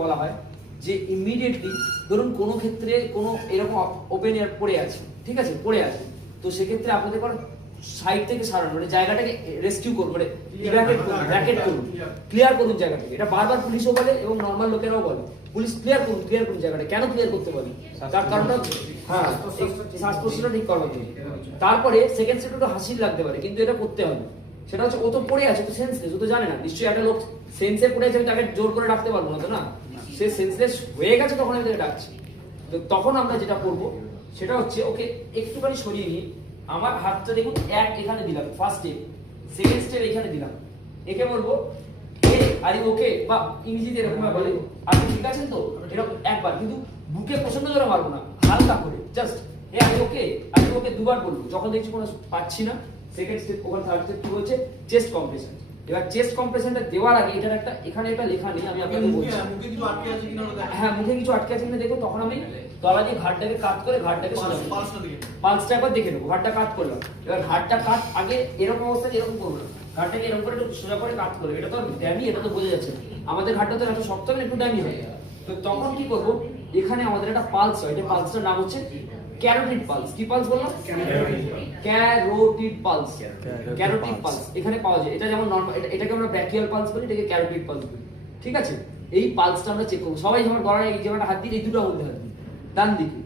বলা হয় যে ইমিডিয়েটলি ধরুন কোনো ক্ষেত্রে কোনো এরকম ওপেন এয়ার পড়ে আছে, ঠিক আছে, পড়ে আছে, তো সেক্ষেত্রে আপনাদের পর সাইড থেকে সারানো মানে জায়গাটাকে রেস্কিউ করুন, মানে ব্র্যাকেট করুন, ক্লিয়ার করুন জায়গাটাকে। এটা বারবার পুলিশও বলে এবং নর্মাল লোকেরাও বলে পুলিশ ক্লিয়ার করুন জায়গাটা। কেন ক্লিয়ার করতে বলে? তার কারণটা হ্যাঁ শ্বাস প্রশ্বাসটা ঠিক করার জন্য। তারপরে সেকেন্ড স্টেপ একটু হাসির লাগতে পারে কিন্তু এটা করতে হবে। সেটা হচ্ছে ও তো পড়ে আছে, তো সেন্সলেস, ও তো জানে না। নিশ্চয়ই একটা লোক সেন্সে পড়ে আছে, তাকে জোর করে ডাকতে পারবো না তো, না? সে সেন্সলেস হয়ে গেছে তখন আমি তাকে ডাকছি। তো তখন আমরা যেটা করবো সেটা হচ্ছে ওকে একটুখানি সরিয়ে নিয়ে আমার হাতটা দেখুন এক এখানে দিলাম ফার্স্ট স্টেপ, সেকেন্ড স্টেপ এখানে দিলাম। একে বলবো আর ওকে, বা ইংরেজিতে এরকম বলে আপনি ঠিক আছেন তো, এরকম একবার, কিন্তু বুকে প্রচন্ড জোরে মারবো না, হালকা করে জাস্ট আমি ওকে দুবার বলবো। যখন দেখছি কোনো পাচ্ছি না, সেকেন্ড স্টেপ ওখানে থার্ড স্টেপ কি হচ্ছে চেস্ট কম্প্রেশন। এবার চেস্ট কম্প্রেশনটা দেওয়ার আগে এটার একটা এখানে একটা লেখা নেই, আমি আপনাকে বলছি মুখে কিছু আটকে আছে কিনা। হ্যাঁ, মুখে কিছু আটকে আছে কিনা দেখো। তখন আমি গলা দিয়ে ঘাটটাকে কাট করে ঘাটটাকে পালসটা একবার দেখে নেবো। ঘাটটা কাট করলাম, এবার ঘাটটা কাট আগে এরকম অবস্থায় এরকম করবো না, ঘাটটাকে এরকম করে একটু সোজা করে কাট করবে। এটা তো ড্যামি, এটা তো বোঝা যাচ্ছে আমাদের ঘাটটা তো এত শক্ত না, একটু ড্যামি হয়। তো তখন কি করবো, এখানে আমাদের একটা পালস হয়, এটা পালসটার নাম হচ্ছে ক্যারোটিড পালস। কি পালস বললাম? Carotid pulse. ক্যারোটিড পালস এখানে পাওয়া যায়। এটা যেমন নরমাল, এটাকে আমরা ব্র্যাকিয়াল পালস বলি, এটাকে ক্যারোটিড পালস বলি, ঠিক আছে? এই পালসটা আমরা চেক করবো। সবাই যখন গলায় এই জায়গাটা হাত দিই, এই দুটো মধ্যে হাত দিই, ডান দিকে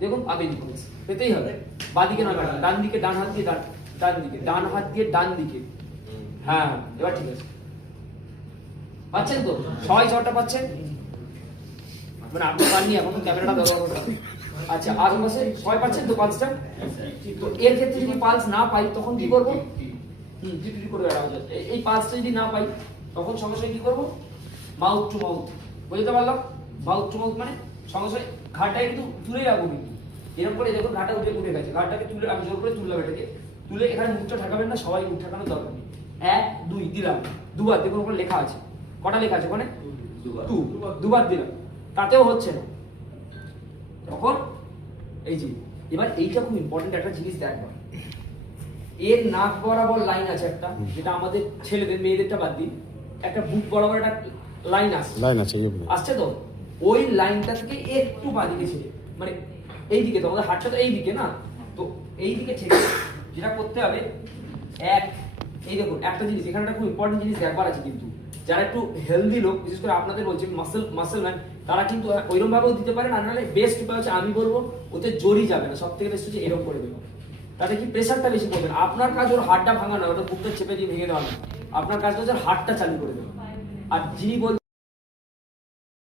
দেখুন আবেগ পালস পেতেই হবে। বাদিকে না, ডান দিকে, ডান হাত দিয়ে ডান দিকে, ডান হাত দিয়ে ডান দিকে। হ্যাঁ, এবার ঠিক আছে, পাচ্ছেন তো? সবাই ঝড়টা পাচ্ছেন? মানে আপনি পাননি, এখন তো ক্যামেরাটা ব্যবহার করতে। আচ্ছা, আশেপাশে সবাই পাচ্ছেন তো পালসটা? তো এর ক্ষেত্রে যদি পালস না পাই তখন কি করবো? এই পালসটা যদি না পাই তখন সঙ্গে সঙ্গে কি করবো? Mouth to mouth. বুঝতে পারলাম? মাউথ টু মাউথ মানে সঙ্গে সঙ্গে ঘাটটা কিন্তু তুলে রাখবো, কিন্তু এরকম করে দেখুন ঘাটটা উঠে গেছে, ঘাটটাকে তুলে আমি জোর করে তুললাম, এটাকে তুলে এখানে মুখটা ঠাকাবেন না, সবাই মুখ ঠাকানোর দরকার নেই। 1 2 দিলাম, দুবার দেখুন ওখানে লেখা আছে, কটা লেখা আছে ওখানে? দুবার দিলাম, তাতেও হচ্ছে না। তখন এই যে এবার এইটা খুব ইম্পর্টেন্ট একটা জিনিস দেখবা, এর নাক বরাবর লাইন আছে একটা, যেটা আমাদের ছেলেদের, মেয়েদেরটা বাদ দিন, একটা বুক বরাবর একটা লাইন আসছে তো ওই লাইনটা থেকে একটু বাঁদিকে ছেড়ে, মানে এইদিকে, তোমাদের হাতটা তো এইদিকে না, তো এইদিকে ছেড়ে যেটা করতে হবে এই দেখুন একটা জিনিস এখানে একটা খুব ইম্পর্টেন্ট জিনিস দেখবার আছে, কিন্তু যারা একটু হেলদি লোক, বিশেষ করে আপনাদের বলছি মাসেল ম্যান, তারা কিন্তু ওইরকম ভাবেও দিতে পারেন। আর নাহলে বেস্ট উপায় হচ্ছে আমি বলবো ওতে জোরই যাবে না, সব থেকে বেস্ট হচ্ছে এরকম করে দেবো, তাতে কি প্রেশারটা বেশি করবেন। আপনার কাজ ওর হাড়টা ভাঙা না, ওটা বুকটা চেপে দিয়ে ভেঙে দেওয়া না, আপনার কাজটা হচ্ছে হাড়টা চালু করে দেওয়া। আর যিনি বল